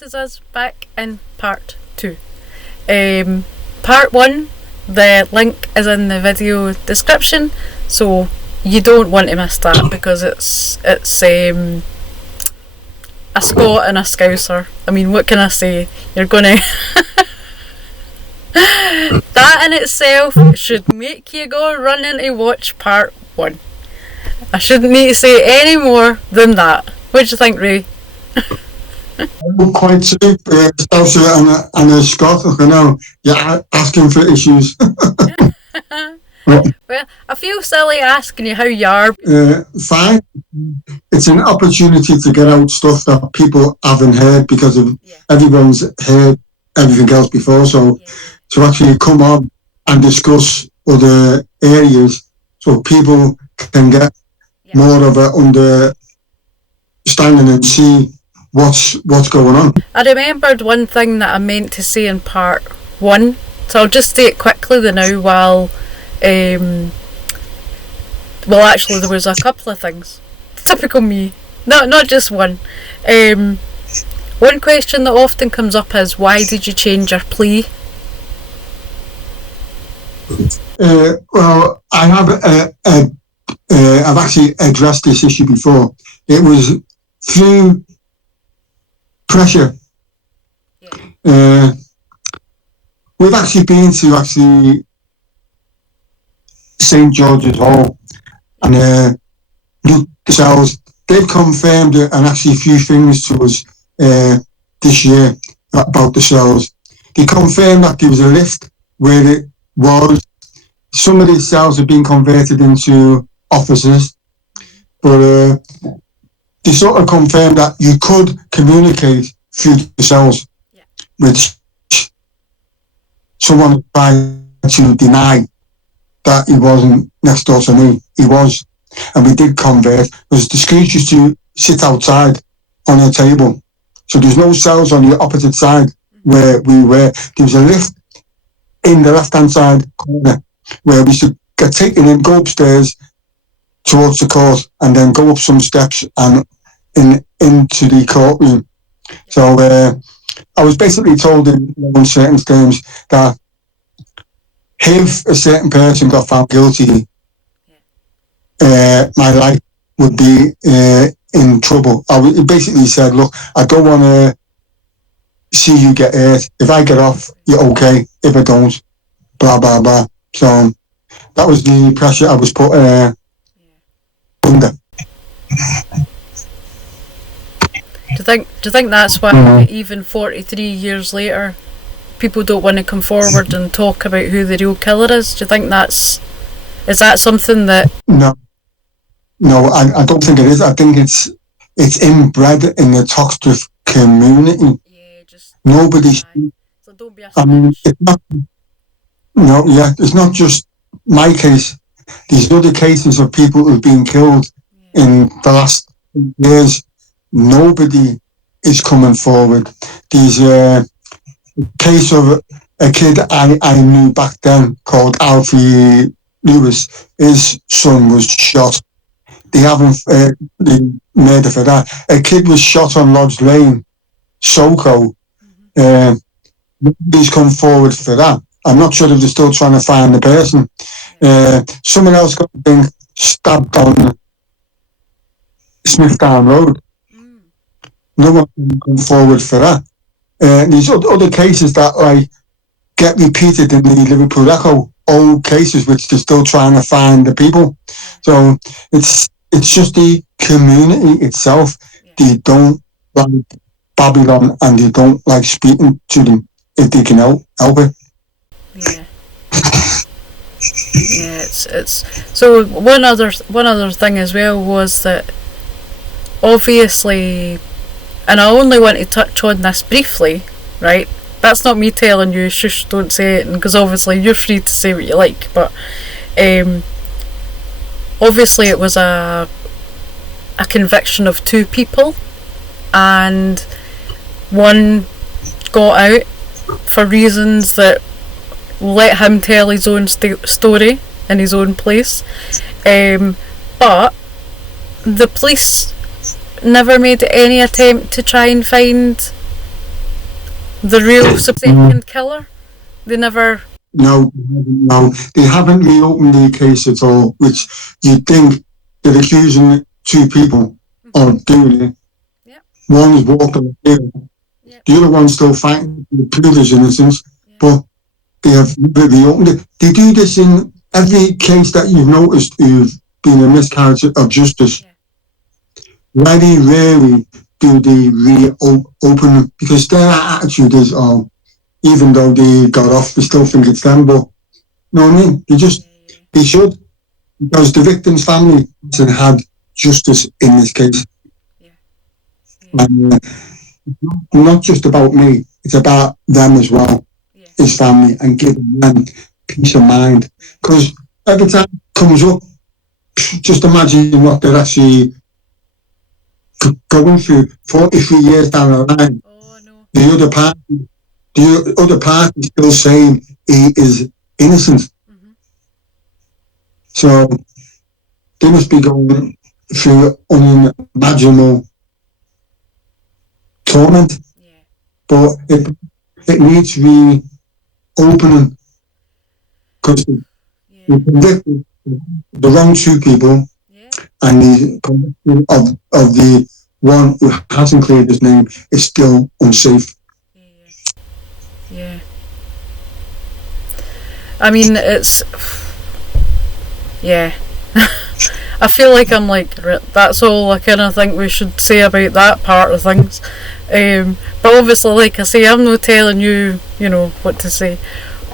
this is us back in part 2. Part 1, the link is in the video description, so you don't want to miss that because it's a Scot and a Scouser. I mean, what can I say? You're gonna that in itself should make you go running to watch part 1. I shouldn't need to say any more than that. What do you think, Ray? Quite true. Scouser and a Scot, you know, you're asking for issues. Well, I feel silly asking you how you are. Fine. It's an opportunity to get out stuff that people haven't heard because of everyone's heard everything else before. So to actually come on and discuss other areas so people can get more of an understanding and see what's going on. I remembered one thing that I meant to say in part 1, so I'll just say it quickly now while well, actually there was a couple of things. Typical me. Not just one. One question that often comes up is, why did you change your plea? Well, I have I've actually addressed this issue before. It was through pressure. We've actually been to St. George's Hall and the cells. They've confirmed it and actually a few things to us this year about the cells. They confirmed that there was a lift where it was. Some of these cells have been converted into offices, but they sort of confirmed that you could communicate through the cells, which someone tried to deny that he wasn't next door to me. He was, and we did convert. Because the screens used to sit outside on a table, so there's no cells on the opposite side where we were. There was a lift in the left-hand side corner where we used to get taken in, go upstairs towards the court, and then go up some steps and into the courtroom. So I was basically told in certain terms that if a certain person got found guilty, my life would be in trouble. He basically said, look, I don't want to see you get hurt. If I get off, you're okay. If I don't, blah, blah, blah. So that was the pressure I was put under. Do you think that's why even 43 years later people don't want to come forward and talk about who the real killer is? Do you think is that something that... No, I don't think it is. I think it's inbred in the toxic community. Nobody... So don't be I mean, it's not just my case. These other cases of people who've been killed in the last years, nobody is coming forward. These case of a kid I knew back then called Alfie Lewis. His son was shot. They haven't the murder for that. A kid was shot on Lodge Lane, Soco. Nobody's come forward for that. I'm not sure if they're still trying to find the person. Someone else got being stabbed on Smithdown Road. No one can come forward for that. These other cases that get repeated in the Liverpool Echo, old cases which they're still trying to find the people. So it's just the community itself. They don't like Babylon and they don't like speaking to them if they can help it. It's so one other thing as well was that obviously, and I only want to touch on this briefly, right? That's not me telling you shush, don't say it, because obviously you're free to say what you like, but obviously it was a conviction of 2 people, and one got out for reasons that let him tell his own story in his own place, but the police never made any attempt to try and find The real second killer? They never... No, they haven't reopened the case at all, which you'd think they're accusing two people of doing it. Yep. One is walked on the field. Yep. The other one's still fighting to prove his innocence, but they have reopened it. They do this in every case that you've noticed who've been a miscarriage of justice. Very rarely do they reopen, because their attitude is, even though they got off, we still think it's them. But you know what I mean? They should, because the victim's family hasn't had justice in this case. And not just about me, it's about them as well, his family, and giving them peace of mind. Because every time it comes up, just imagine what they're actually going through 43 years down the line. The other party still saying he is innocent. So they must be going through unimaginable torment. But it needs to be opening, because they convicted the wrong two people, and the conviction of the one who hasn't cleared his name is still unsafe. Yeah. I mean, it's... Yeah. I feel like I'm like, that's all I kind of think we should say about that part of things. But obviously, like I say, I'm not telling you, what to say.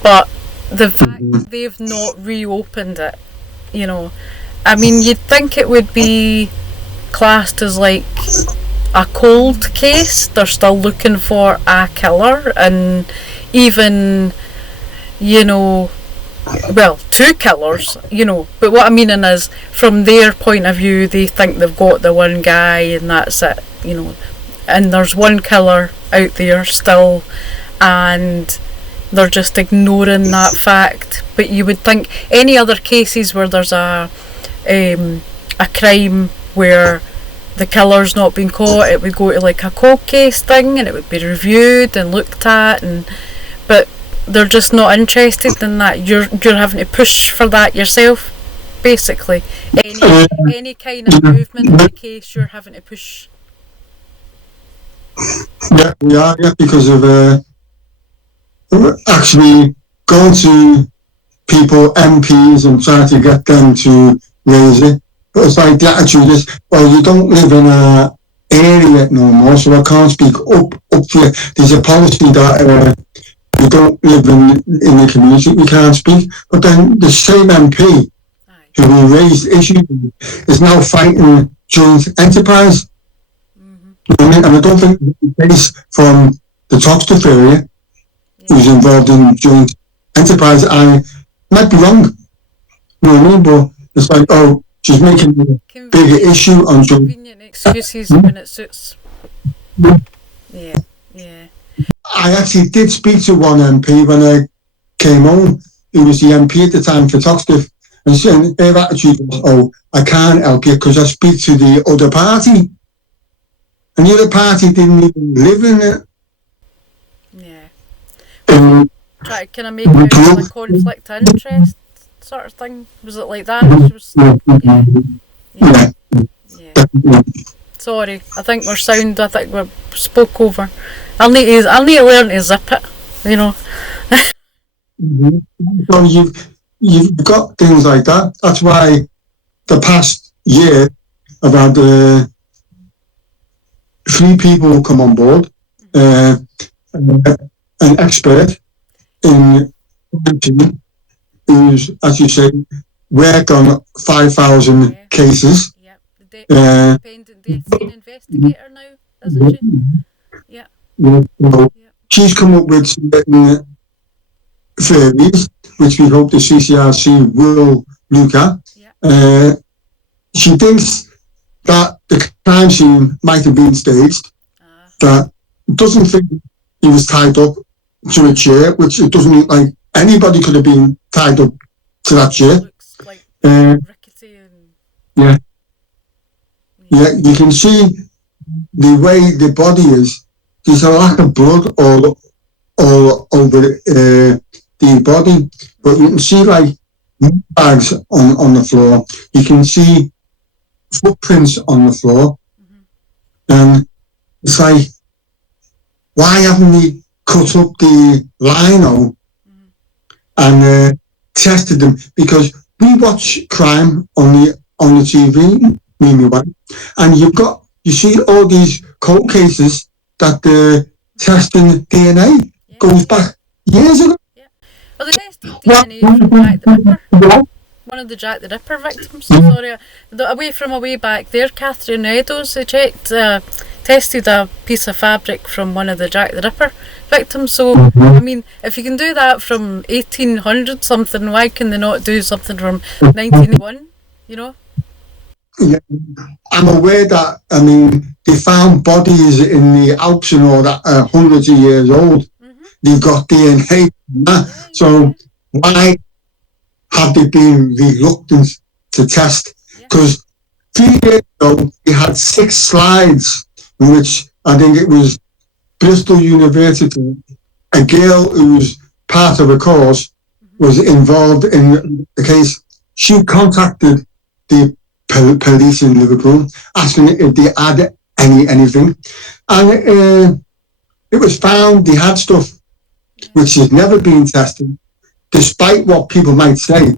But the fact they've not reopened it, I mean, you'd think it would be classed as like a cold case. They're still looking for a killer, and even, well, two killers, but what I'm meaning is, from their point of view, they think they've got the one guy and that's it, and there's one killer out there still, and they're just ignoring that fact. But you would think any other cases where there's a crime where the killer's not been caught, it would go to like a cold case thing, and it would be reviewed and looked at, but they're just not interested in that. You're having to push for that yourself, basically. Any kind of movement in the case, you're having to push. Yeah, we are, because of actually going to people, MPs, and trying to get them to raise it. But it's like the attitude is, well, you don't live in a area no more, so I can't speak up for you. There's a policy that you don't live in the community, we can't speak. But then the same MP who raised the issue is now fighting joint enterprise. And I don't think the case from the Toxteth area who's involved in joint enterprise, I might be wrong, but it's like, she's making a bigger issue on joint. Convenient excuses when it suits. Yeah. I actually did speak to one MP when I came home. He was the MP at the time for Toxteth, and their attitude was, I can't help you because I speak to the other party. And the other party didn't even live in it. Yeah. Can I make it a conflict of interest sort of thing? Was it like that? Yeah. Sorry, I think we're spoke over. I'll need to learn to zip it, So you've got things like that. That's why the past year I've had 3 people come on board, an expert in who's, as you say, worked on 5,000 cases. Yeah, the independent death scene investigator now, isn't she? Yeah. She's come up with certain theories, which we hope the CCRC will look at. Yeah. She thinks that the crime scene might have been staged, that doesn't think he was tied up to a chair, which it doesn't look like anybody could have been tied up to that chair. Looks like rickety and... Yeah, you can see the way the body is. There's a lack of blood all all over the body. But you can see like bags on the floor. You can see footprints on the floor. And it's like, why haven't we cut up the lino and tested them? Because we watch crime on the TV, me and my wife, and you see all these cold cases that they're testing DNA goes back years ago. Well, they tested DNA from Jack the Ripper. One of the Jack the Ripper victims. Sorry, a way back there, Catherine Eddowes. They tested a piece of fabric from one of the Jack the Ripper victims. So I mean, if you can do that from 1800 something, why can they not do something from 1901? You know. Yeah, I'm aware that, I mean, they found bodies in the Alps and all that hundreds of years old. They've got DNA from that. So why have they been reluctant to test? Because 3 years ago, they had 6 slides in which I think it was Bristol University, a girl who was part of a course was involved in the case. She contacted the police in Liverpool, asking if they had anything, and it was found they had stuff which has never been tested, despite what people might say.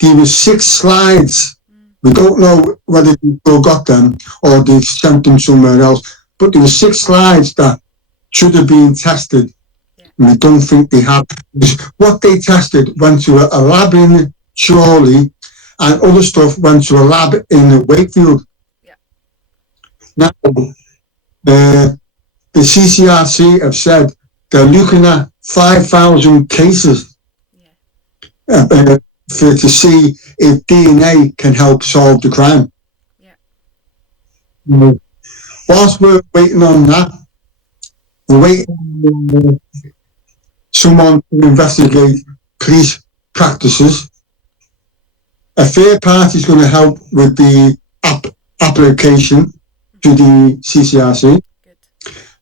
There were 6 slides. We don't know whether people got them or they've sent them somewhere else, but there were 6 slides that should have been tested, and we don't think they have. What they tested went to a lab in Chorley, and other stuff went to a lab in Wakefield. Now, the CCRC have said they're looking at 5,000 cases to see if DNA can help solve the crime. Whilst we're waiting on that, we're waiting on someone to investigate police practices. A third party is going to help with the application to the CCRC.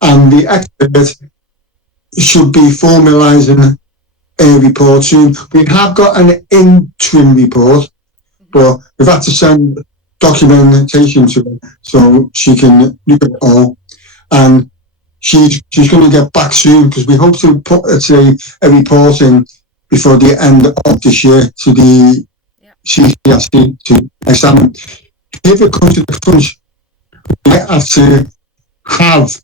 And the expert should be formalising a report soon. We have got an interim report, but we've had to send documentation to her so she can look at it all. And she's going to get back soon, because we hope to put a report in before the end of this year to the CCRC to examine. If it comes to the crunch, we have to have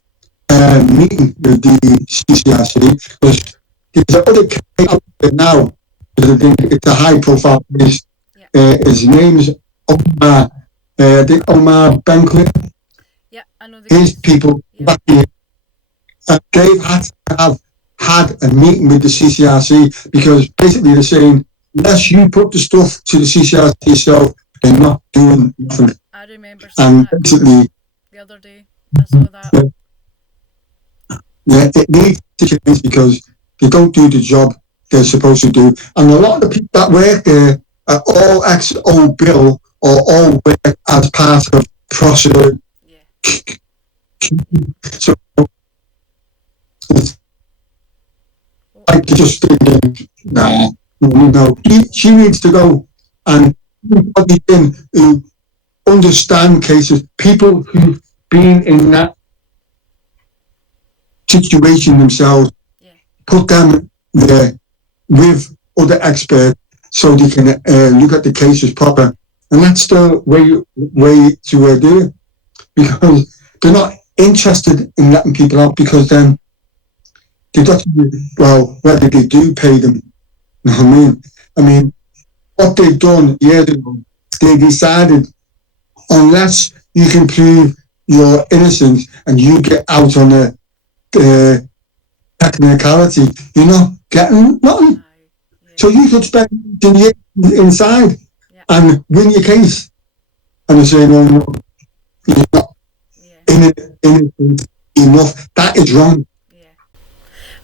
a meeting with the CCRC, because there's another case out there now. I think it's a high profile case. His name's Omar Benkley. Yeah, I know the His people back here, they've had to have had a meeting with the CCRC, because basically they're saying, unless you put the stuff to the CCRC yourself, they're not doing nothing. I remember seeing that basically the other day. I saw that. It needs to change, because they don't do the job they're supposed to do. And a lot of the people that work there are all ex-old Bill or all work as part of Prosser. So I just think, no, she needs to go. And anybody who understand cases, people who've been in that situation themselves, put them there with other experts so they can look at the cases proper. And that's the way to do it, because they're not interested in letting people out, because then they've got to, well, whether they do pay them. You know what I mean, what they've done years ago, they decided, unless you can prove your innocence and you get out on a technicality, you're not getting nothing. So you could spend the year inside and win your case. And they say, no, you're not innocent enough. That is wrong.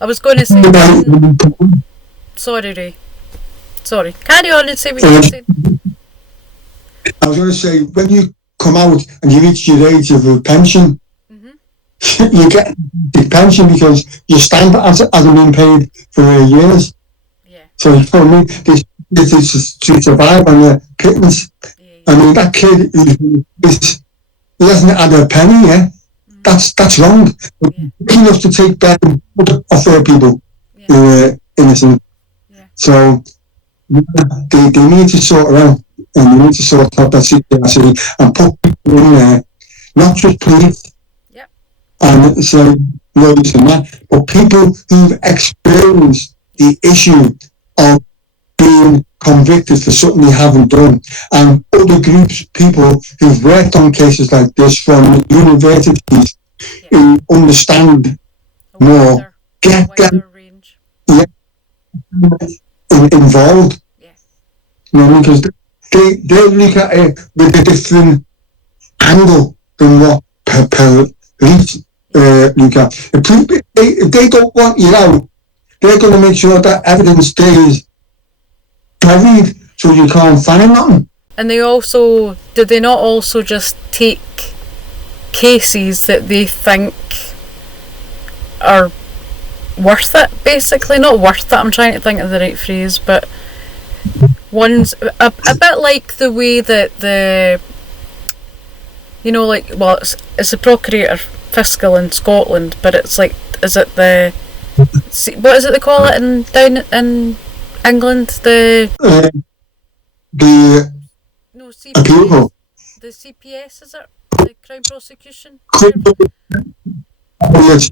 I was going to say, sorry, Ray. Sorry. Carry on and say what you said. I was going to say, when you come out and you reach your age of a pension, you get the pension because you stand hasn't been paid for years. Yeah. So you know what I mean? This is to survive on the pittance. Yeah. I mean, that kid he hasn't had a penny, yeah? That's wrong. Yeah. He enough to take back off their people who are innocent. Yeah. So they need to sort it out, and they need to sort out that situation and put people in there, not just police and say lawyers and that, but people who've experienced the issue of being convicted for something they haven't done, and other groups, people who've worked on cases like this from universities who understand more, get them involved. You know, because they look at it with a different angle than what police look at. If they don't want you out, they're going to make sure that evidence stays buried so you can't find nothing. And did they not also just take cases that they think are worth it, basically? Not worth it, I'm trying to think of the right phrase, but one's a bit like the way that it's the Procurator Fiscal in Scotland, but it's like, what is it they call it down in England? CPS, appeal. The CPS, is it? The Crown Prosecution?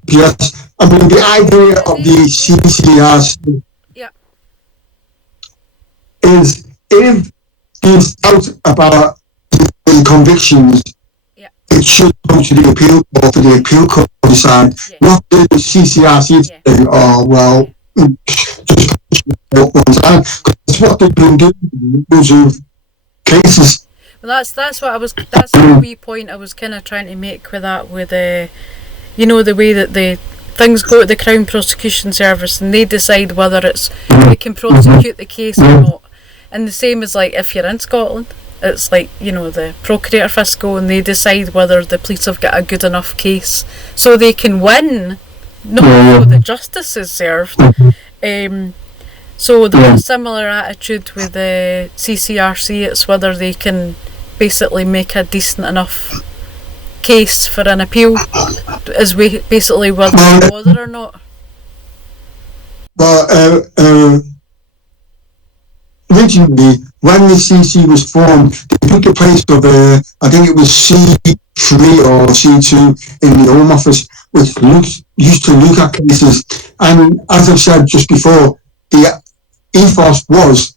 Yes. I mean, the idea of the CCRC is if there's doubt about the convictions, it should go to the appeal court for the appeal court to decide, not the CCRC say, oh, well, just one time. That's what they've been doing in terms of cases. Well, that's the wee point I was kind of trying to make with that, with the way that the things go to the Crown Prosecution Service and they decide whether they can prosecute the case or not. And the same as like if you're in Scotland, it's like, the Procurator Fiscal, and they decide whether the police have got a good enough case so they can win, not that justice is served. So there's a similar attitude with the CCRC. It's whether they can basically make a decent enough case for an appeal, is basically whether they bother or not. Well, originally, when the CC was formed, they took the place of, I think it was C3 or C2 in the Home Office, which used to look at cases. And as I've said just before, the ethos was,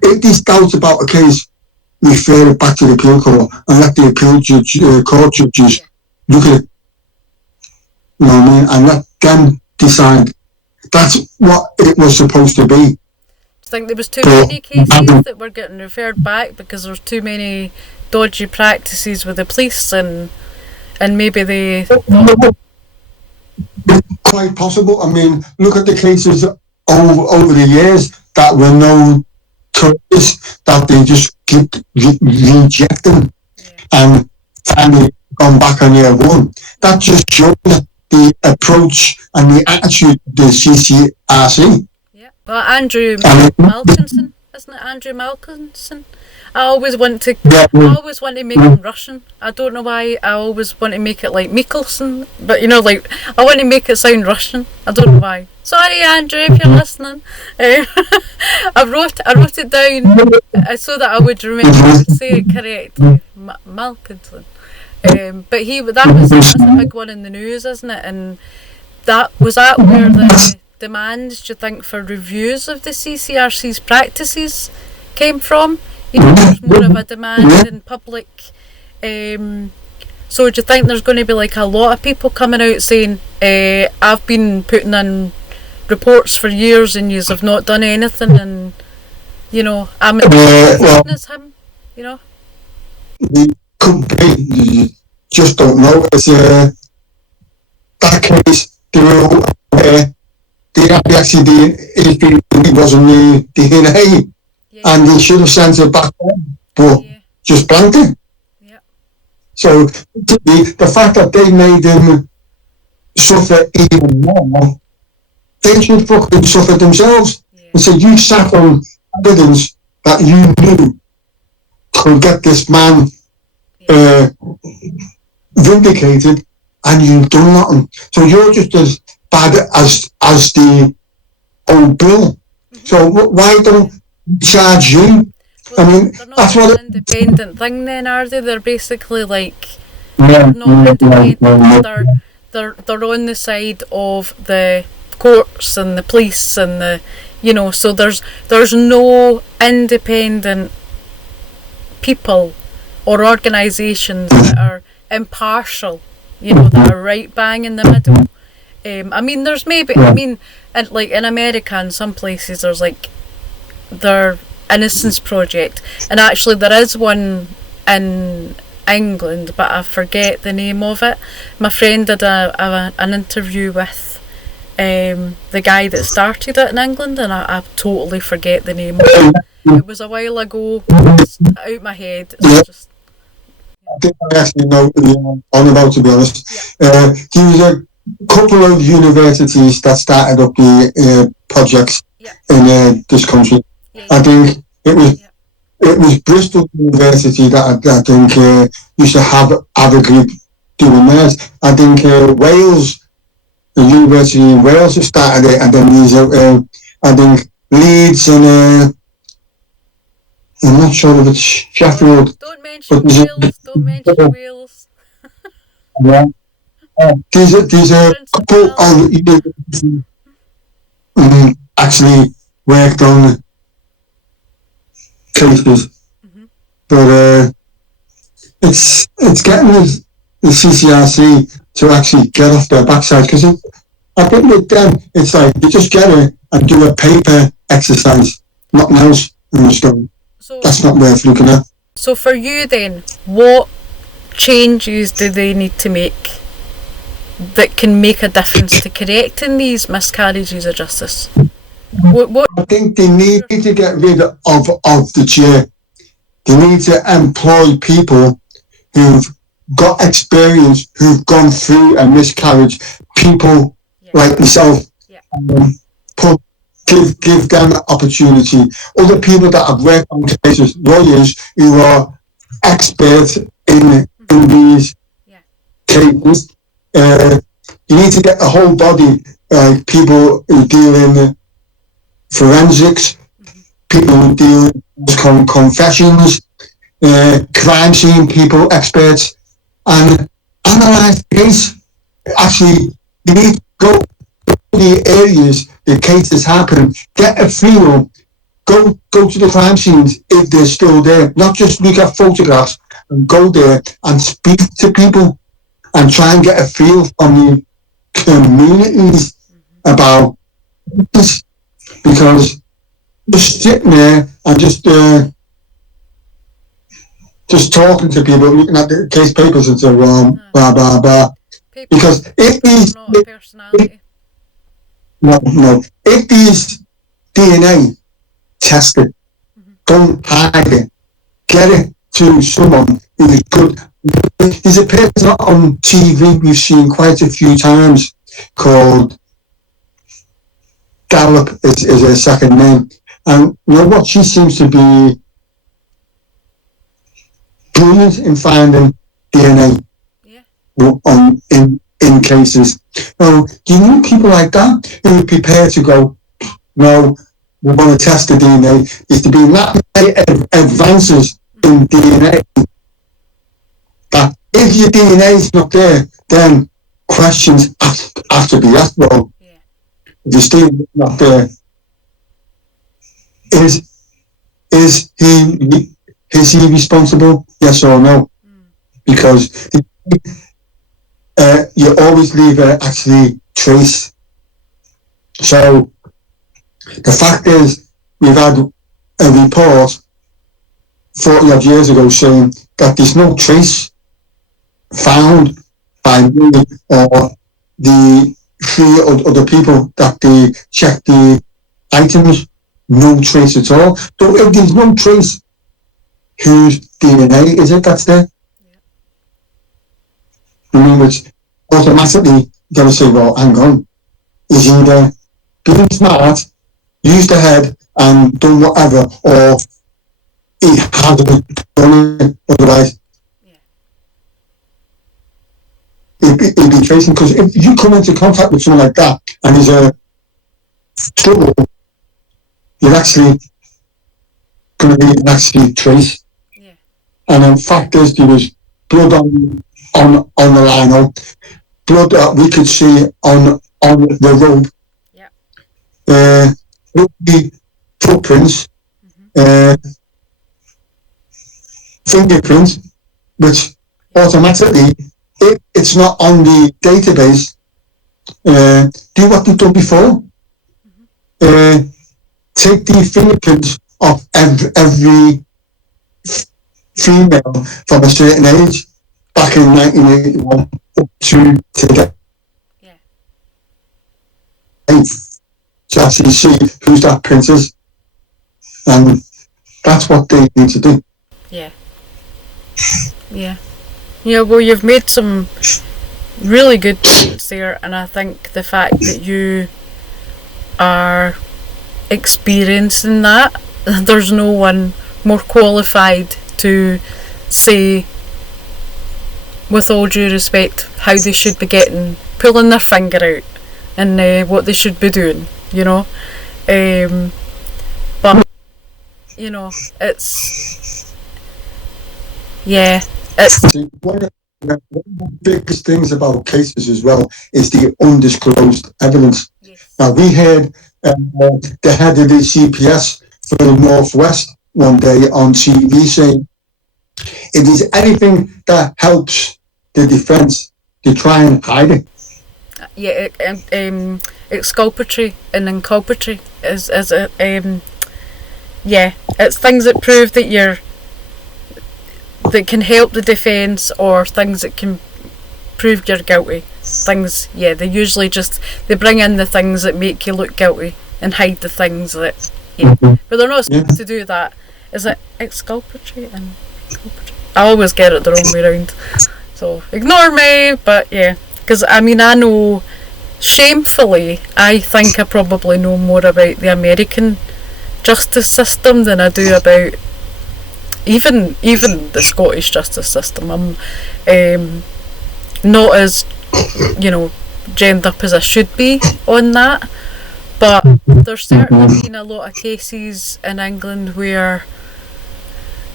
if there's doubts about a case, refer it back to the appeal court and let the appeal court judges look at it. You know what I mean? And let them decide. That's what it was supposed to be. Do you think there was too many cases that were getting referred back because there was too many dodgy practices with the police, and maybe they thought... Quite possible. I mean, look at the cases over the years that were no choice, that they just keep rejecting and finally gone back on year one. That just shows the approach and the attitude of the CCRC. Yeah. Well, Andrew Malkinson, isn't it? Andrew Malkinson? I always want to make him Russian. I don't know why. I always want to make it like Mikkelsen, but I want to make it sound Russian. I don't know why. Sorry, Andrew, if you're listening. I wrote it down so that I would remember to say it correctly. Malkinson. But that's a big one in the news, isn't it? And was that where the demands, do you think, for reviews of the CCRC's practices came from? There's more of a demand in public. So do you think there's going to be like a lot of people coming out saying, I've been putting in reports for years and years have not done anything, and I'm as same as him, It could be, you just don't know. It's that case, they actually it wasn't the DNA, and they should have sent it back home, but just blanked it. So the fact that they made him suffer even more, they should fucking suffer themselves. And so you sat on evidence that you knew could get this man vindicated, and you've done nothing. So you're just as bad as the old Bill. So why don't charge you? Well, I mean, they're not that's like what an independent thing then, are they? They're basically like Yeah, not independent. They're on the side of the courts and the police and the so there's no independent people or organisations that are impartial, that are right bang in the middle. I mean, there's maybe like in America and some places there's like their Innocence project, and actually there is one in England, but I forget the name of it. My friend did an interview with the guy that started it in England, and I totally forget the name of it. It was a while ago. It's out my head. It's just. I think I actually know what you're on about, to be honest. There was a couple of universities that started up the projects in this country. I think it was Bristol University that I think used to have a group doing theirs. I think Wales, the University in Wales, have started it, and then these I think Leeds and I'm not sure if it's Sheffield. Don't mention Wales. Don't mention Wales. Yeah. These are a couple of universities actually worked on cases, but it's getting the CCRC to actually get off their backside, because I think with them it's like you just get it and do a paper exercise, nothing else, and just go. So that's not worth looking at. So for you then, what changes do they need to make that can make a difference to correcting these miscarriages of justice? What? I think they need to get rid of the chair. They need to employ people who've got experience, who've gone through a miscarriage, people like myself. Give them an opportunity. Other people that have worked on cases, lawyers who are experts in these cases. You need to get a whole body, people who deal in forensics, people who deal with confessions, crime scene people, experts, and analyse the case. Actually, you need to go to the areas the cases happen, get a feel, go to the crime scenes if they're still there, not just look at photographs, and go there and speak to people and try and get a feel from the communities about this, because just sitting there and just talking to people, looking at the case papers and so on, blah blah blah. Because if these if these DNA tested, don't hide it, get it to someone who's good. There's a person on TV we've seen quite a few times called Gallup is her second name, and you know what, she seems to be brilliant in finding DNA in cases. So do you know people like that who are prepared to go, no, we want to test the DNA? There's to be that many advances in DNA that if your DNA is not there, then questions have to be asked. Well, if you're still not there, is he responsible? Yes or no? Because you always leave actually trace. So the fact is, we've had a report 40 odd years ago saying that there's no trace found by me or the 3 other people that they checked the items. No trace at all. So if there's no trace, whose DNA is it that's there? I mean, it's automatically gotta say, well, hang on. He's either being smart, used the head and done whatever, or he hasn't done it. Otherwise, he'd be facing, because if you come into contact with someone like that and there's a struggle, you're actually going to be an actually trace. Yeah. And in fact, there was blood on the lino, blood that we could see on the rope. Yeah. Footprints, fingerprints, which automatically, if it's not on the database, do what they've done before. Take the fingerprints of every female from a certain age back in 1981 up to today. Yeah. To actually see who's that princess, and that's what they need to do. Yeah. Yeah. Yeah, well, you've made some really good points there, and I think the fact that you are experiencing that, there's no one more qualified to say, with all due respect, how they should be pulling their finger out and what they should be doing, you know. But, you know, it's... Yeah, it's... One of the biggest things about cases as well is the undisclosed evidence. Yes. Now, we heard the head of the CPS for the Northwest one day on TV saying, if there's anything that helps the defence, they try and hide it. Yeah, exculpatory and inculpatory is a yeah, it's things that prove that that can help the defence, or things that can prove you're guilty. Things, yeah, they usually they bring in the things that make you look guilty and hide the things that, yeah. But they're not supposed to do that. Is it exculpatory and inculpatory? I always get it the wrong way around. So ignore me, but yeah. Because, I mean, I know, shamefully, I think I probably know more about the American justice system than I do about even the Scottish justice system. I'm not as, you know, genned up as I should be on that, but there's certainly been a lot of cases in England where,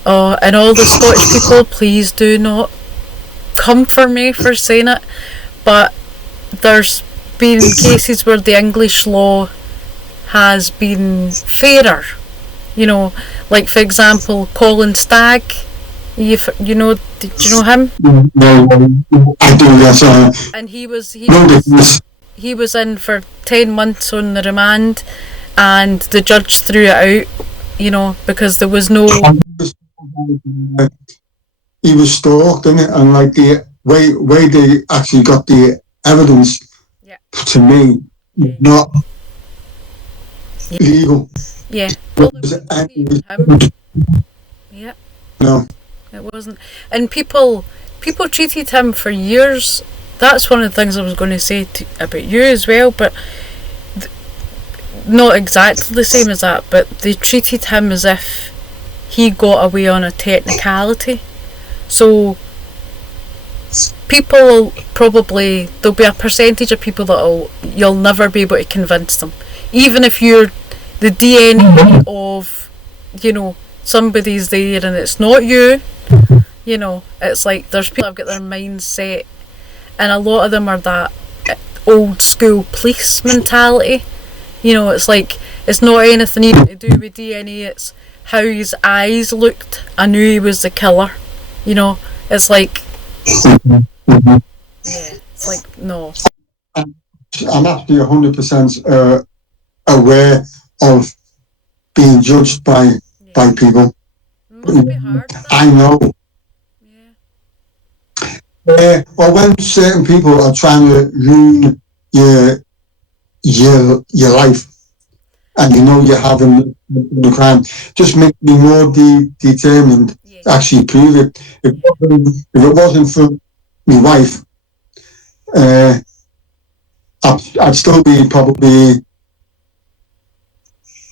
and all the Scottish people, please do not come for me for saying it, but there's been cases where the English law has been fairer, you know, like for example Colin Stagg, you know, did you know him? I do, yes. And he was in for 10 months on the remand, and the judge threw it out, you know, because there was no... He was stalked, didn't it? And like the way they actually got the evidence, to me, not legal. Yeah. Well, him. Yeah. No. It wasn't. And people treated him for years. That's one of the things I was going to say about you as well, but not exactly the same as that, but they treated him as if he got away on a technicality. So people probably, there'll be a percentage of people you'll never be able to convince them, even if you're the DNA of, you know, somebody's there and it's not you, you know. It's like there's people that have got their minds set, and a lot of them are that old school police mentality, you know. It's like, it's not anything even to do with DNA, it's how his eyes looked. I knew he was the killer, you know. It's like, yeah, it's like, no. I'm actually 100% aware of being judged by people. It must be hard, I know. Or when certain people are trying to ruin your life, and you know you're having the crime, just make me more determined to actually prove it. If it wasn't for my wife, I'd still be probably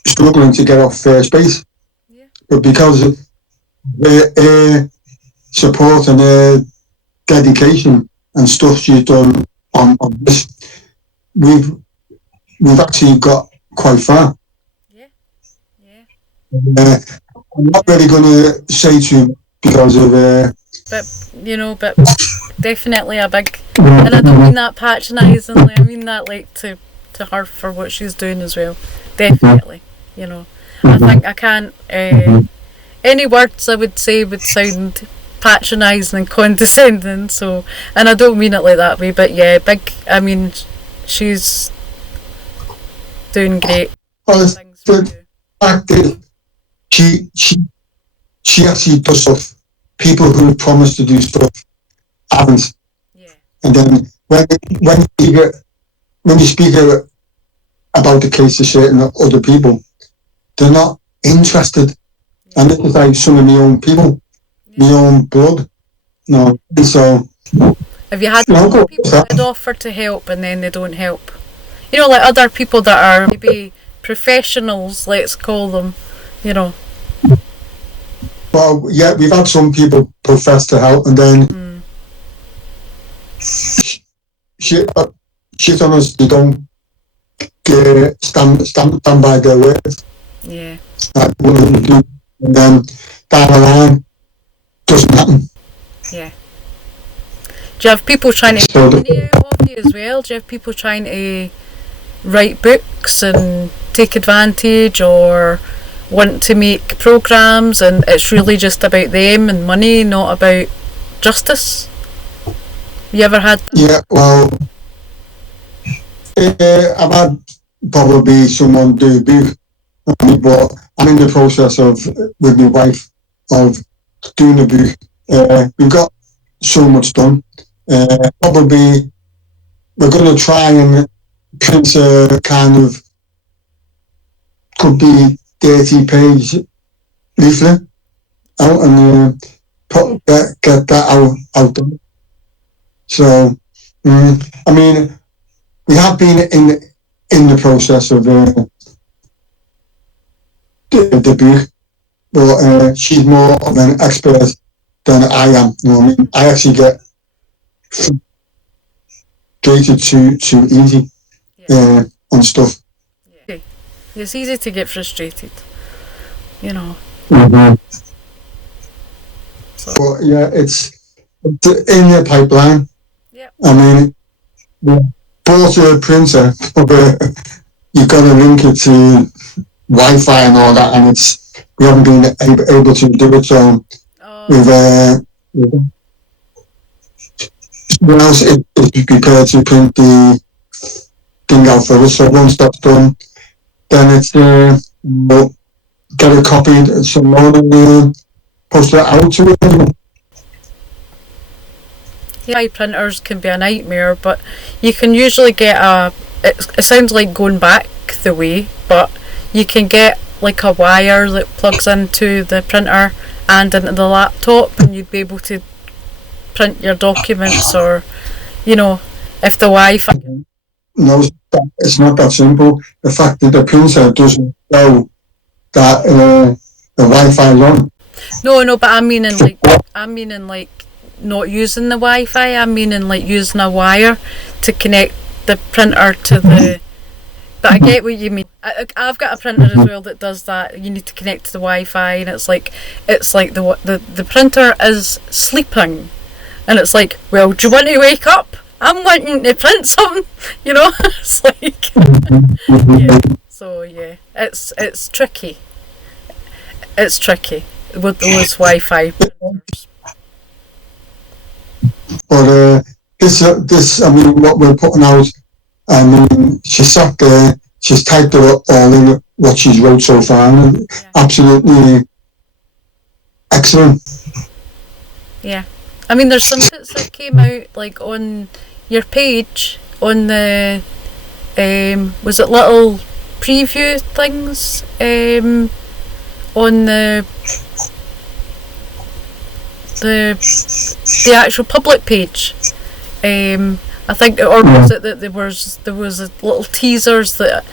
struggling to get off first base. Yeah. But because of her support and her dedication and stuff she's done on this, we've actually got quite far. Yeah. Yeah. I'm not really going to say too much because of but definitely a big, and I don't mean that patronisingly, I mean that like to her for what she's doing as well. Definitely, I think I can't. Any words I would say would sound patronising and condescending. So, and I don't mean it like that way, but yeah, big. I mean, she's doing great. Well, the fact is, she actually does stuff. People who promise to do stuff haven't. Yeah. And then when you speak about the case to certain other people, they're not interested. Yeah. And it's like some of my own people, my own blood. No, so. Have you had people that offer to help and then they don't help? Like other people that are maybe professionals, let's call them, Well, yeah, we've had some people profess to help and then shit on us, they don't stand by their words. Yeah. And then down the line, doesn't happen. Yeah. Do you have people trying to get money out of you as well? Do you have people trying to write books and take advantage or want to make programmes and it's really just about them and money, not about justice? You ever had that? Yeah, well, I've had probably someone do a book, but I'm in the process of, with my wife, of doing a book. We've got so much done. Probably we're going to try and print a kind of, could be 30-page leaflet out and get that out there. So, I mean, we have been in the process of the book, but she's more of an expert than I am. You know what I mean? I actually get frustrated too easy on stuff. Yeah. It's easy to get frustrated, Mm-hmm. So. But yeah, it's in the pipeline. Yeah. I mean, bought a printer, but you've got to link it to Wi-Fi and all that, and we haven't been able to do it. So someone else is prepared to print the thing out for us. So once that's done, then it's get it copied some more and post it out to everyone. Yeah, printers can be a nightmare, but you can usually get it sounds like going back the way, but you can get like a wire that plugs into the printer and into the laptop and you'd be able to print your documents or, if the Wi-Fi... No, it's not that simple. The fact that the printer doesn't know that the Wi-Fi is on. No, but I'm meaning like not using the Wi-Fi. I'm meaning like using a wire to connect the printer to the... But I get what you mean. I've got a printer as well that does that. You need to connect to the Wi-Fi and it's like the printer is sleeping and it's like, well, do you want to wake up? I'm wanting to print something, It's like, yeah. So yeah, it's tricky. It's tricky with those Wi-Fi printers. But this, I mean, what we're putting out, I mean, she sat there, she's typed it all in what she's wrote so far, and absolutely excellent. Yeah, I mean, there's some bits that came out like on your page on the was it little preview things on the the actual public page. I I think, or was it that there was a little teasers that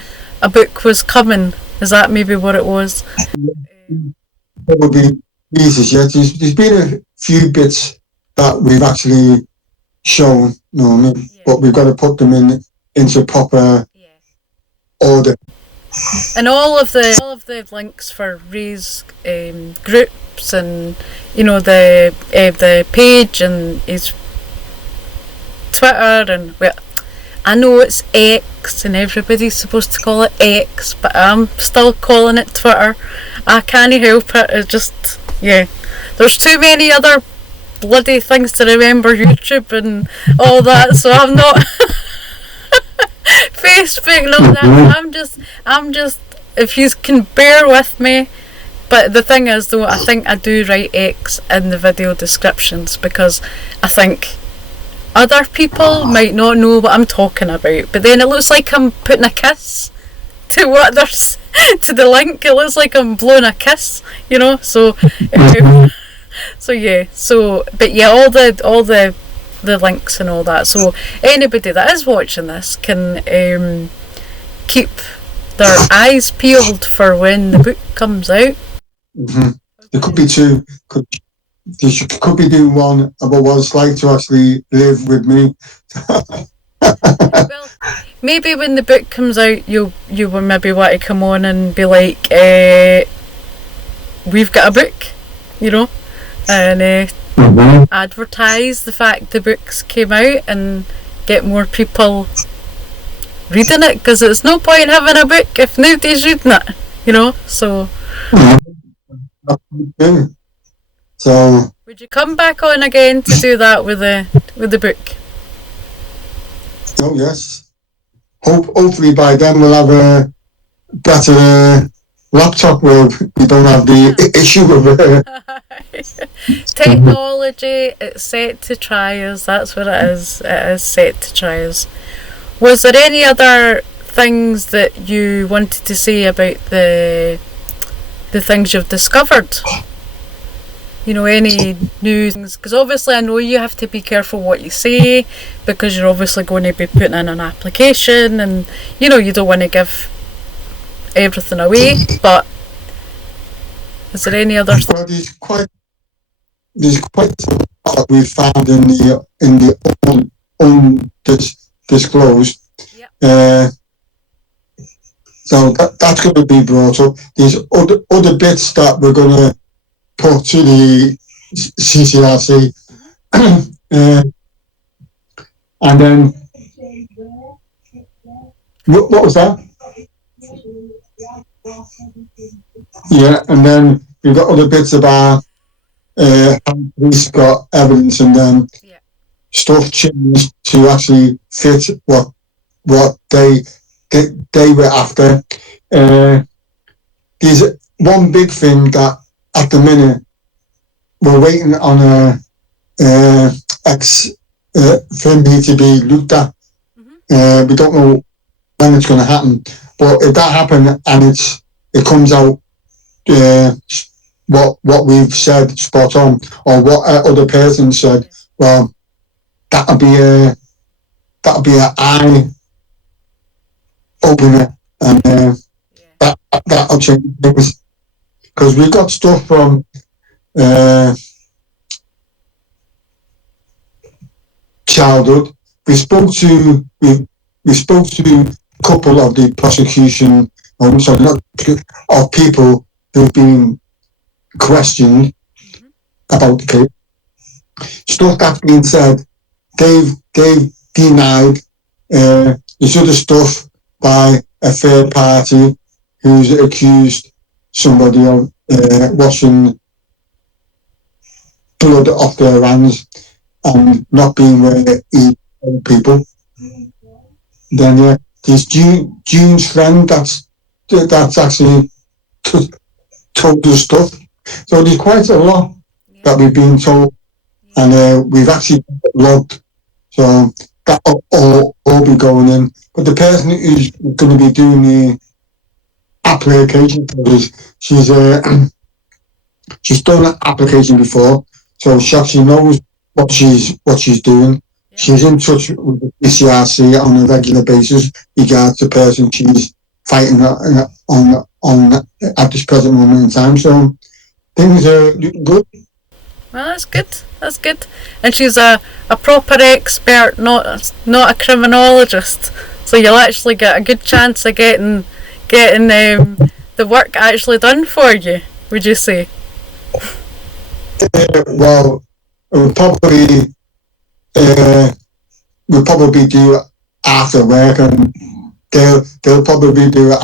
a book was coming? Is that maybe what it was? Probably Jesus, yeah. There's been a few bits that we've actually shown, you know what I mean? But we've got to put them into proper order. And all of the links for Ray's groups and the page and his Twitter and I know it's X and everybody's supposed to call it X, but I'm still calling it Twitter. I can't help it. It's just there's too many other bloody things to remember, YouTube and all that, so I'm not Facebook and all that. I'm just if you can bear with me. But the thing is though, I think I do write X in the video descriptions because I think other people might not know what I'm talking about, but then it looks like I'm putting a kiss to what there's to the link. It looks like I'm blowing a kiss, so all the links and all that, so anybody that is watching this can keep their eyes peeled for when the book comes out. There could be two. Could be doing one about what it's like to actually live with me. Well, maybe when the book comes out, you will maybe want to come on and be like, we've got a book, and advertise the fact the books came out and get more people reading it, because it's no point having a book if nobody's reading it, so. So would you come back on again to do that with the book? Oh yes. Hopefully by then we'll have a better laptop where we don't have the issue of technology. It's set to try us. That's what it is. It is set to try us. Was there any other things that you wanted to say about the things you've discovered? Any new things? Because obviously I know you have to be careful what you say, because you're obviously going to be putting in an application, and you don't want to give everything away. But is there any other? Well, there's quite a lot we found in the undisclosed. Yep. So that's going to be brought up. There's other bits that we're going to put to the CCRC, and then what was that? Yeah, and then we've got other bits about how police got evidence, and then stuff changed to actually fit what they were after. There's one big thing that at the minute we're waiting on a for me to be looked at. We don't know when it's going to happen, but if that happens and it comes out what we've said spot on, or what other person said, well, that'll be an eye opener, and that'll change things, because we got stuff from childhood. We spoke to a couple of the prosecution, of people who've been questioned about the case. Stuff that's been said, they've denied. There's other stuff by a third party who's accused somebody of washing blood off their hands and not being where he people. Then there's June's friend that's actually told us stuff. So there's quite a lot that we've been told, and we've actually logged. So that'll all be going in. But the person who's going to be doing the application for us, she's done an application before, so she actually knows what she's doing. She's in touch with the CCRC on a regular basis regards the person she's fighting on at this present moment in time. So things are good. Well, that's good. That's good. And she's a proper expert, not a criminologist. So you'll actually get a good chance of getting the work actually done for you. Would you say? Well, we'll probably do it after work, and they'll probably do it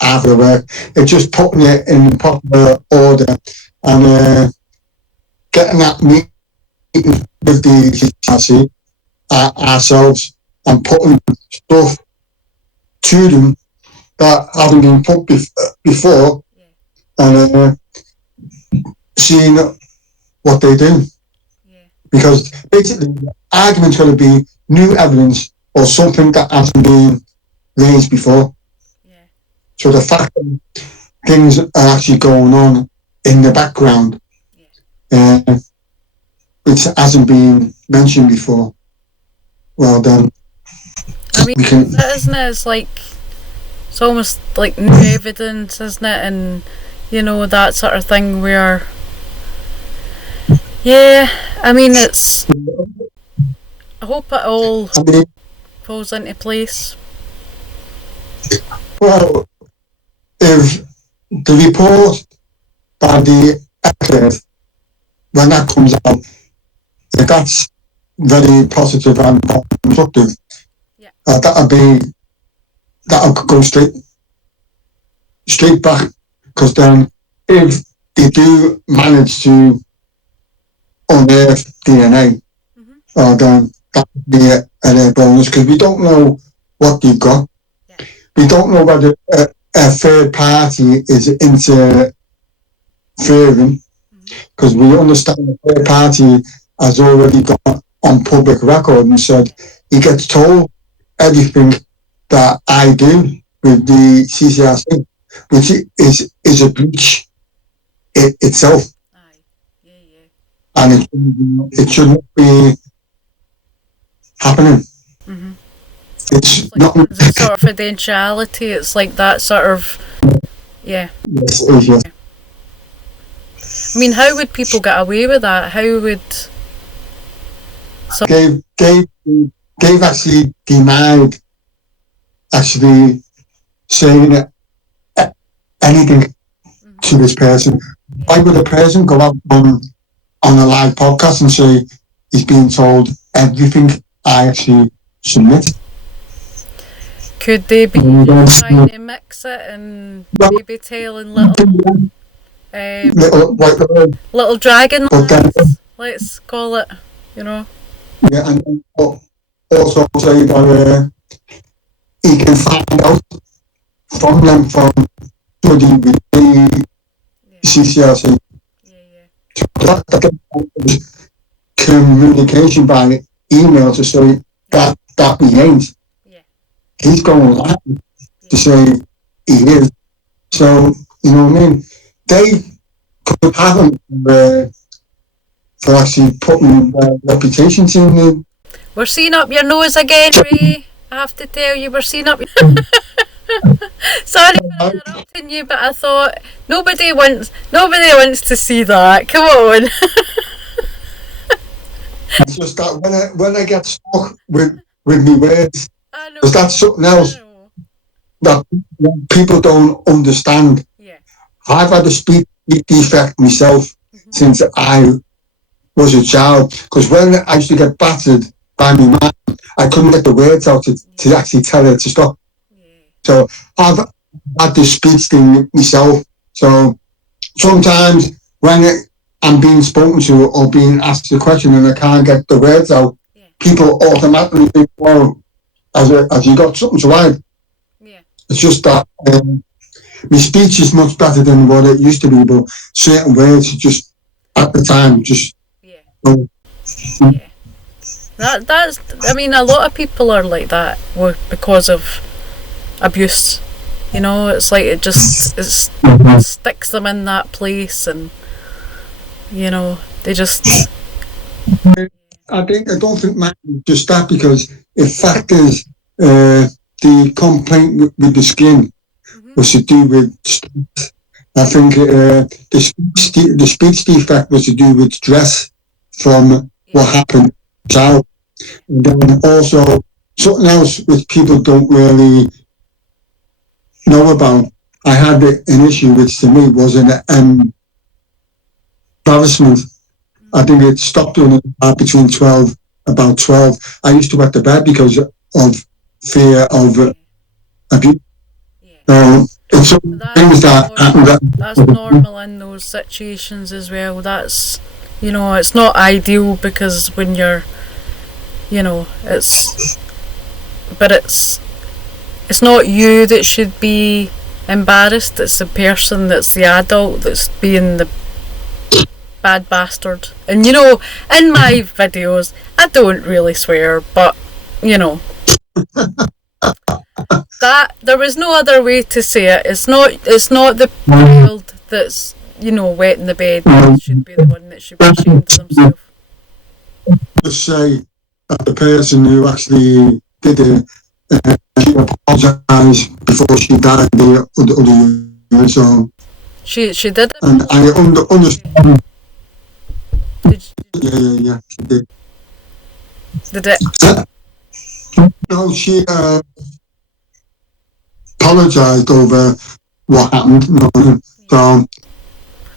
after work. It's just putting it in proper order and getting that meeting with the CCRC ourselves and putting stuff to them that haven't been put before, and seeing what they do. Because basically the argument's going to be new evidence or something that hasn't been raised before. So the fact that things are actually going on in the background, which hasn't been mentioned before, well then, I mean, isn't it? It's almost like new evidence, isn't it? And that sort of thing where, I mean, it's. I hope it all falls into place. Well, if the report by the expert, when that comes out, if that's very positive and constructive, that'll go straight back, because then if they do manage to unearth DNA, then that would be a bonus, because we don't know what they've got. We don't know whether a third party is interfering, because we understand the third party has already gone on public record and said he gets told everything that I do with the CCRC, which is a breach itself. And it shouldn't be happening. It's not the sort of confidentiality. It's like that sort of Yes, it is, yes. I mean, how would people get away with that? How would Dave actually denied actually saying anything to this person. Why would a person go out on a live podcast and say he's being told everything I actually submit? Could they be trying to mix it and maybe telling little dragon lads, let's call it, Yeah, and also say that he can find out from them from studying with the CCRC. So that communication by email to say that he ain't. He's going live to say he is. So, you know what I mean? They could have him for actually putting reputations in there. We're seeing up your nose again, Ray. I have to tell you, we're seeing up. Sorry for interrupting you, but I thought nobody wants to see that. Come on. It's just that when I get stuck with me words, because that's something else that people don't understand. I've had a speech defect myself since I was a child, because when I used to get battered by my mum, I couldn't get the words out to actually tell her to stop. So I've had this speech thing myself. So sometimes when I'm being spoken to or being asked a question and I can't get the words out, people automatically think, well, have you got something to hide? It's just that my speech is much better than what it used to be, but certain words just at the time just That's. I mean, a lot of people are like that because of abuse. You know, it's like it sticks them in that place, and they just. I don't think mine was just that, because in fact is the complaint with the skin was to do with. I think the speech defect was to do with stress from what happened child. And then also something else which people don't really know about. I had an issue which to me was an embarrassment. I think it stopped doing it between about 12. I used to wet the bed because of fear of abuse. It's things that happen. That's normal in those situations as well. That's, it's not ideal, because when you're, but it's not you that should be embarrassed. It's the person that's the adult that's being the bad bastard. And in my videos, I don't really swear, but that there was no other way to say it. It's not the child that's wetting the bed that should be the one that should be ashamed of themselves. Just say that the person who actually did it, she apologised before she died the other year. So she did it, and I understand. Yeah, she did. Did it? No, she apologised over what happened. So.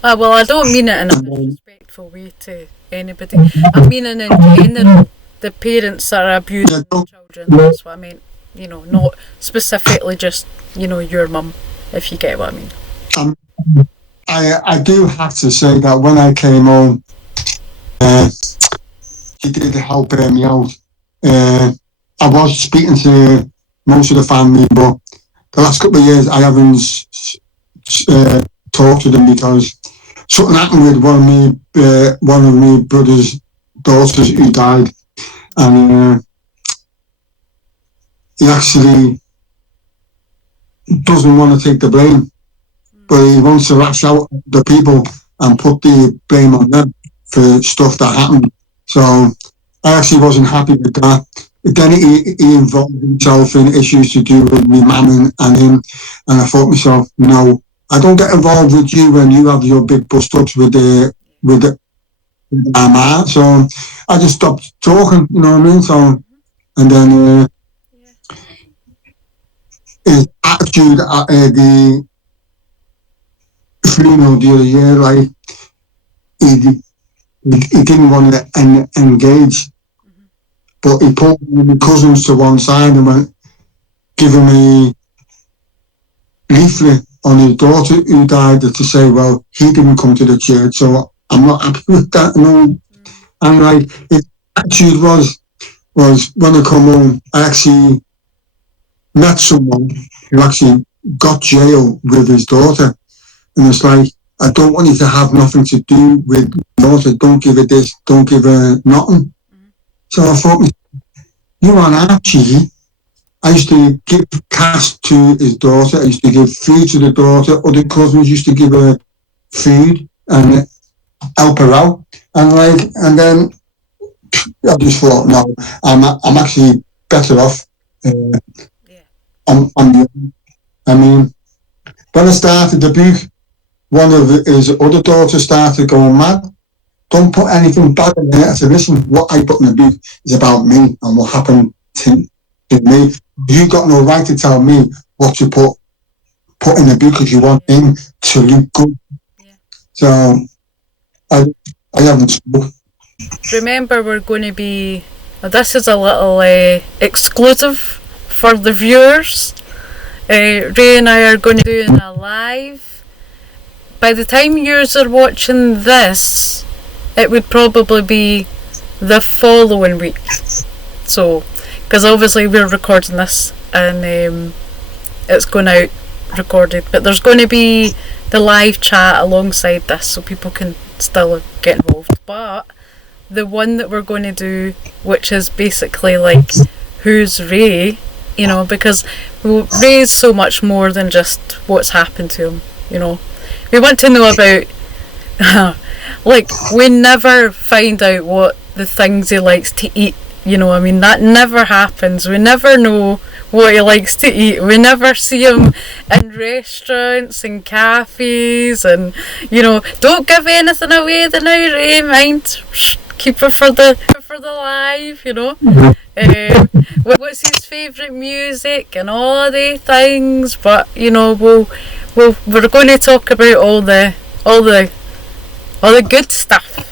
Well, I don't mean it in a disrespectful way to anybody. I mean it in general. The parents that are abusing the children. That's what I mean. Not specifically just your mum. If you get what I mean. I do have to say that when I came home, she did help me out. I was speaking to most of the family, but the last couple of years I haven't talked to them, because something happened with one of my brother's daughters who died, and he actually doesn't want to take the blame, but he wants to lash out the people and put the blame on them for stuff that happened. So I actually wasn't happy with that. Then he involved himself in issues to do with my mum and him, and I thought to myself, no, I don't get involved with you when you have your big bust-ups with my ma. So I just stopped talking, you know what I mean? So, and then his attitude at the funeral the other year, like, he didn't want to engage. But he pulled my cousins to one side and went, giving me leaflet on his daughter who died, to say, well, he didn't come to the church, so I'm not happy with that. And like, his attitude was when I come home, I actually met someone who actually got jail with his daughter. And it's like, I don't want you to have nothing to do with my daughter. Don't give her this, don't give her nothing. So I thought, you are not cheeky. I used to give cash to his daughter. I used to give food to the daughter. Other cousins used to give her food and help her out. And then I just thought, no, I'm actually better off on the. I mean, when I started the book, one of his other daughters started going mad. Don't put anything bad in there. I said, listen, what I put in the book is about me and what happened to me. You got no right to tell me what to put in the book, because you want him to look good. So I haven't spoken. Remember, we're going to be. This is a little exclusive for the viewers. Ray and I are going to be doing a live. By the time yous are watching this, it would probably be the following week. So, because obviously we're recording this and it's going out recorded, but there's going to be the live chat alongside this, so people can still get involved. But the one that we're going to do, which is basically like, who's Ray? Because Ray's so much more than just what's happened to him. We want to know about. Like, we never find out what the things he likes to eat. You know, I mean, that never happens. We never know what he likes to eat. We never see him in restaurants and cafes, and, you know, don't give anything away the now, Ray, mind. Keep it for the live, you know. What's his favourite music and all the things, but, you know, we're going to talk about all the good stuff.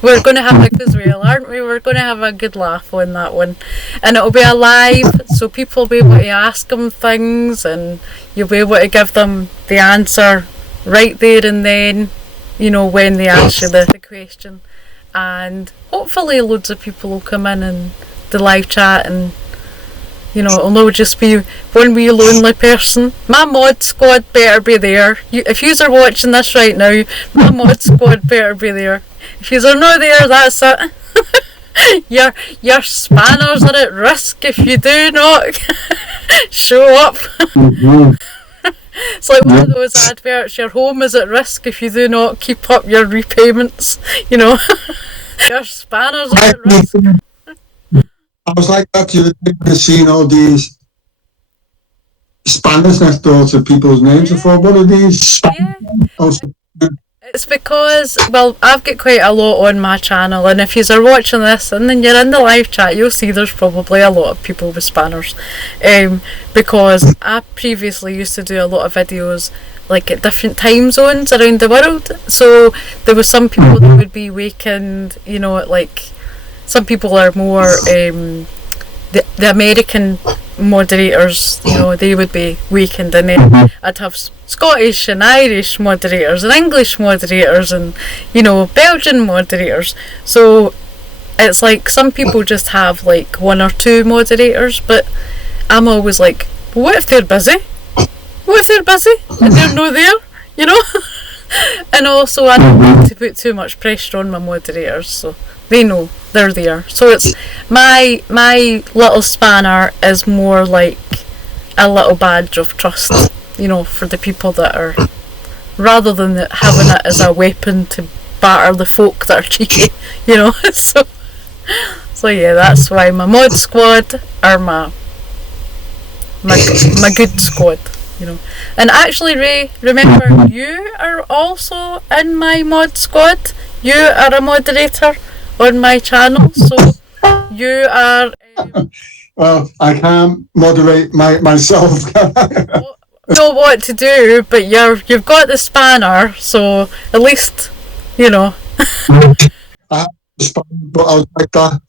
We're going to have a good as well, aren't we? We're going to have a good laugh on that one. And it'll be alive, so people will be able to ask him things, and you'll be able to give them the answer right there and then, you know, when they ask you the question. And hopefully loads of people will come in and the live chat, and, you know, it'll not just be one wee lonely person. My mod squad better be there. If yous are watching this right now, my mod squad better be there. If yous are not there, that's it. Your spanners are at risk if you do not show up. Mm-hmm. It's like one of those adverts, your home is at risk if you do not keep up your repayments, you know. Your spanners are at risk. I was like that the other day, seeing all these spanners next door to people's names. I thought, what are these spanners? It's because, well, I've got quite a lot on my channel, and if you are watching this and then you're in the live chat, you'll see there's probably a lot of people with spanners, because I previously used to do a lot of videos like at different time zones around the world, so there was some people that would be wakened, you know, like some people are more the American moderators, you know, they would be weakened, and then I'd have Scottish and Irish moderators and English moderators and, you know, Belgian moderators. So it's like some people just have like one or two moderators, but I'm always like, what if they're busy? What if they're busy and they're not there, you know? And also I don't want to put too much pressure on my moderators, so they know they're there. So it's my little spanner is more like a little badge of trust, you know, for the people that are, rather than having it as a weapon to batter the folk that are cheeky, you know. So yeah, that's why my mod squad are my good squad, you know. And actually, Ray, remember, you are also in my mod squad. You are a moderator on my channel, so you are. Well, I can't moderate myself. Know what to do, but you've got the spanner, so at least, you know. I have the spanner, but I was like that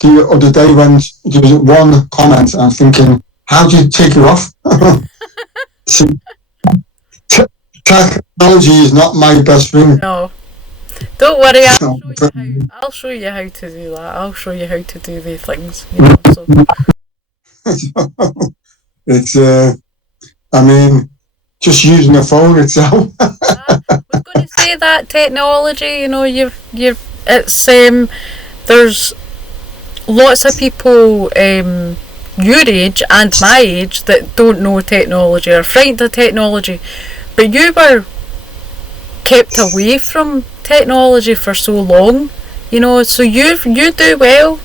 the other day when there was one comment, and I'm thinking, how do you take it off? Technology is not my best thing. No. Don't worry, I'll show you how to do that. I'll show you how to do the things, you know, so. It's I mean, just using the phone itself. I was going to say that technology, you know, it's there's lots of people your age and my age that don't know technology or frightened of technology, but you were kept away from technology for so long, you know, so you do well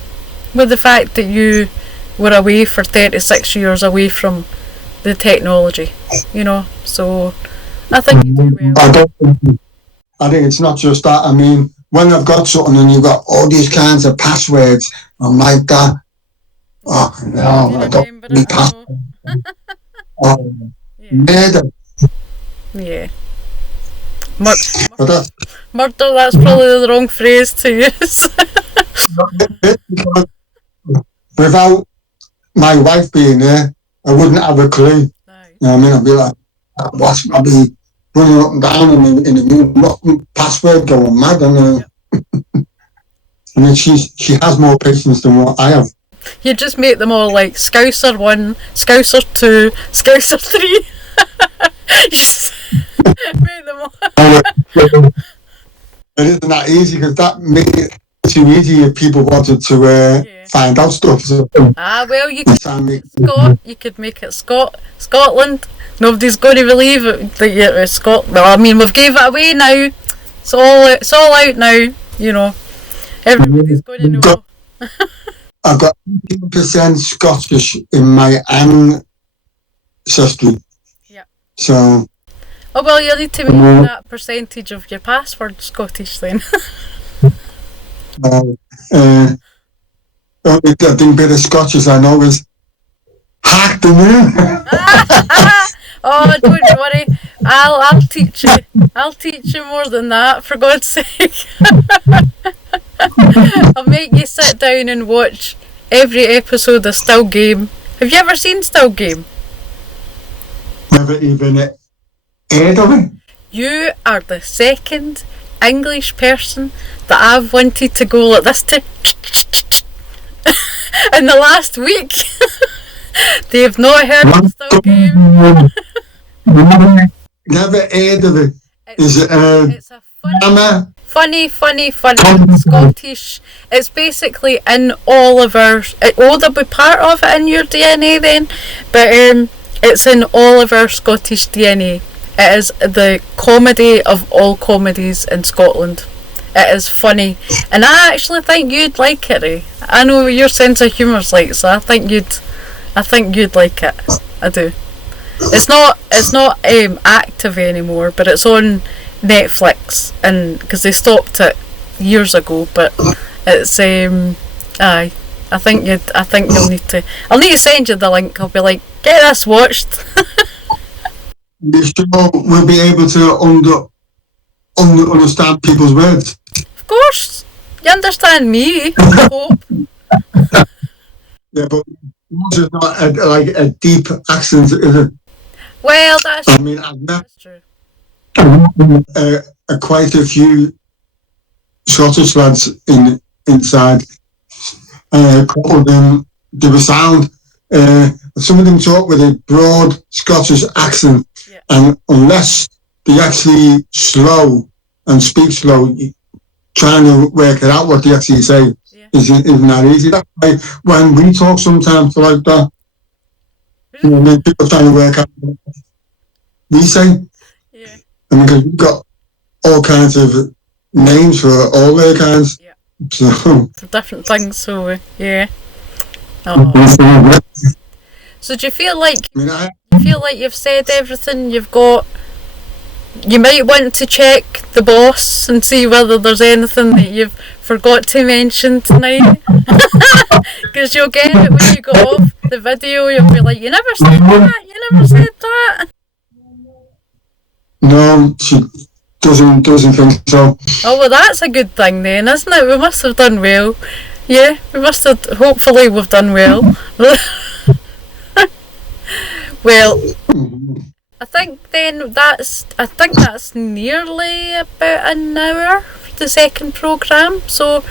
with the fact that you were away for 36 years away from the technology, you know, so I think you do well. I think it's not just that. I mean, when I've got something and you've got all these kinds of passwords, I'm like that. Oh no, I don't need passwords. Murder. Yeah. Murder, that's probably the wrong phrase to use. Without my wife being there, I wouldn't have a clue. Right. You know what I mean? I'd be like, I'd be running up and down in the room, password going mad. And I mean, she has more patience than what I have. You just make them all like Scouser 1, Scouser 2, Scouser 3. You just make them all. It isn't that easy, because that made it too easy if people wanted to find out stuff. So, well, you could make it Scotland. Nobody's going to believe it that you're Scotland. Well, I mean, we've gave it away now. It's all out now, you know. Everybody's going to know. I've got 18% Scottish in my ancestry. Yeah. So. Oh well, you need to make that percentage of your password Scottish then. The only bit of Scottish I know is hack the moon. Oh, don't worry. I'll teach you. I'll teach you more than that, for God's sake. I'll make you sit down and watch every episode of Still Game. Have you ever seen Still Game? Never even heard of it. You are the second English person that I've wanted to go like this to in the last week. They've not heard of Still Game. Never heard of it. It's a funny Scottish. It's basically in all of our. There'll be part of it in your DNA then, but it's in all of our Scottish DNA. It is the comedy of all comedies in Scotland. It is funny, and I actually think you'd like it, Ray. I know your sense of humour's like, so I think you'd like it. I do. It's not active anymore, but it's on Netflix, and because they stopped it years ago, but it's aye. I think you'll need to. I'll need to send you the link. I'll be like, get this watched. You sure we'll be able to understand people's words? Of course, you understand me. I hope. Yeah, but yours is not a deep accent, is it? Well, that's. I mean, I've met true. Quite a few Scottish lads inside. A couple of them, they were sound. Some of them talk with a broad Scottish accent, yeah. And unless they actually slow and speak slow, trying to work it out what they actually say, yeah. isn't that easy. That's why when we talk sometimes like that, when people trying to work out what we say, yeah. And because we've got all kinds of names for all their kinds, yeah. So for different things, so yeah. Oh. So do you feel like you've said everything you've got? You might want to check the boss and see whether there's anything that you've forgot to mention tonight. Because you'll get it when you go off the video. You'll be like, you never said that. You never said that. No, she doesn't think so. Oh well, that's a good thing then, isn't it? We must have done well. Yeah, we must have. Hopefully, we've done well. Well, I think that's nearly about an hour for the second programme. So,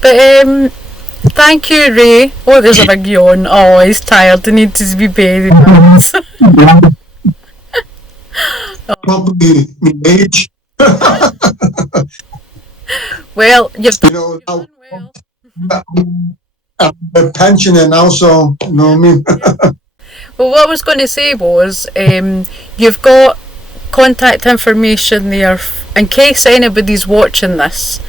but thank you, Ray. Oh, there's a big yawn. Oh, he's tired. He needs to be buried. Probably my age. Well, you've done well. I'm a pensioner now, so you know what I mean. Well, what I was going to say was, you've got contact information there in case anybody's watching this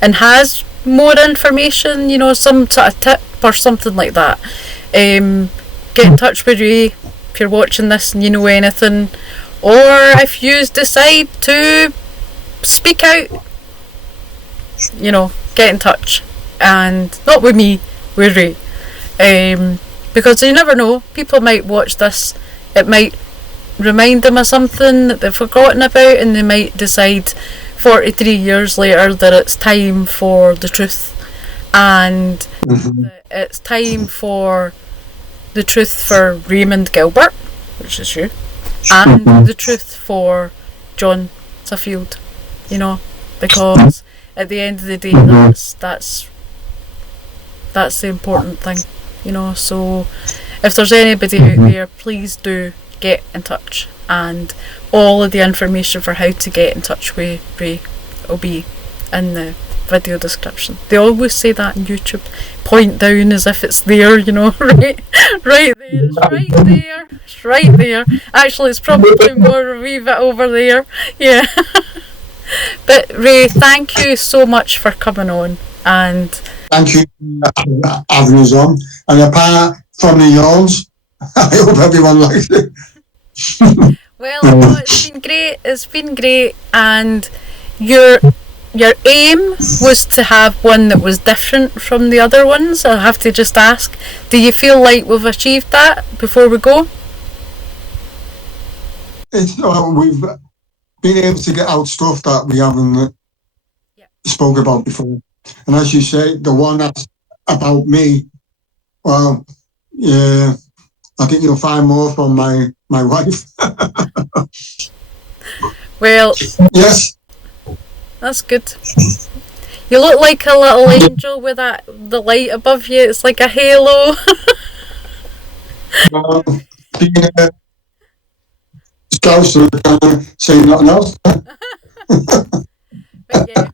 and has more information, you know, some sort of tip or something like that. Get in touch with Ray if you're watching this and you know anything, or if you decide to speak out, you know, get in touch, and not with me, with Ray. Because you never know, people might watch this, it might remind them of something that they've forgotten about, and they might decide 43 years later that it's time for the truth, and that it's time for the truth for Raymond Gilbert, which is you, and the truth for John Suffield, you know, because at the end of the day, that's the important thing. You know, so if there's anybody out there, please do get in touch, and all of the information for how to get in touch with Ray will be in the video description. They always say that on YouTube, point down as if it's there, you know, right there, it's right there. Actually, it's probably more a wee bit over there, yeah. But Ray, thank you so much for coming on. And thank you for having us on. And apart from the yawns, I hope everyone likes it. well, no, it's been great. It's been great, and your aim was to have one that was different from the other ones. I'll have to just ask, do you feel like we've achieved that before we go? We've been able to get out stuff that we haven't spoke about before. And as you say, the one that's about me, well, yeah, I think you'll find more from my wife. Well, yes, that's good. You look like a little angel with the light above you. It's like a halo. being a scouser, can't say nothing else. But yeah,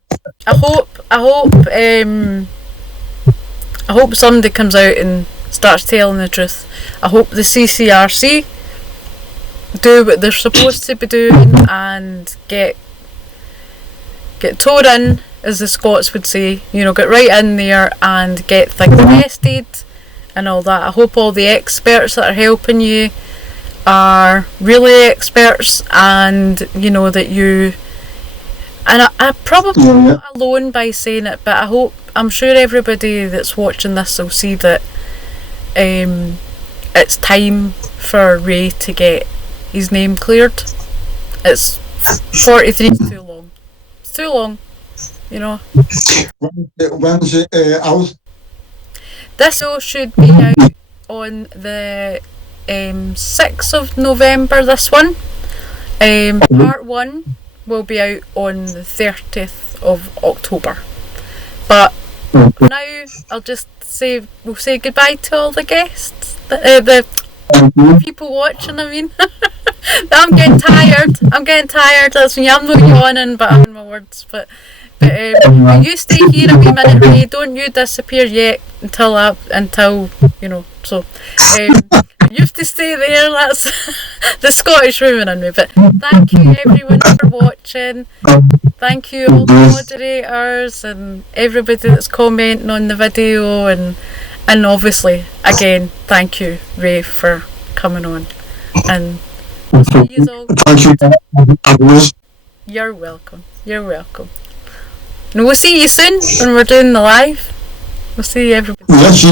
I hope somebody comes out and starts telling the truth. I hope the CCRC do what they're supposed to be doing and get towed in, as the Scots would say. You know, get right in there and get things tested and all that. I hope all the experts that are helping you are really experts, and you know that you. And I probably not alone by saying it, but I'm sure everybody that's watching this will see that it's time for Ray to get his name cleared. It's 43 is too long. It's too long, you know. When's it out? This show should be out on the 6th of November, this one. Part 1 will be out on the 30th of October. But now I'll just we'll say goodbye to all the guests, the people watching. I mean, I'm getting tired. That's me. I'm not yawning, but I'm in my words. But you stay here a wee minute, Ray. Don't you disappear yet until you know. So you have to stay there. That's the Scottish woman in me. But thank you everyone for watching. Thank you all the moderators and everybody that's commenting on the video, and obviously again thank you, Ray, for coming on. And I'll see you all. Thank you. You're welcome. You're welcome. And we'll see you soon when we're doing the live. We'll see you everybody. Yes.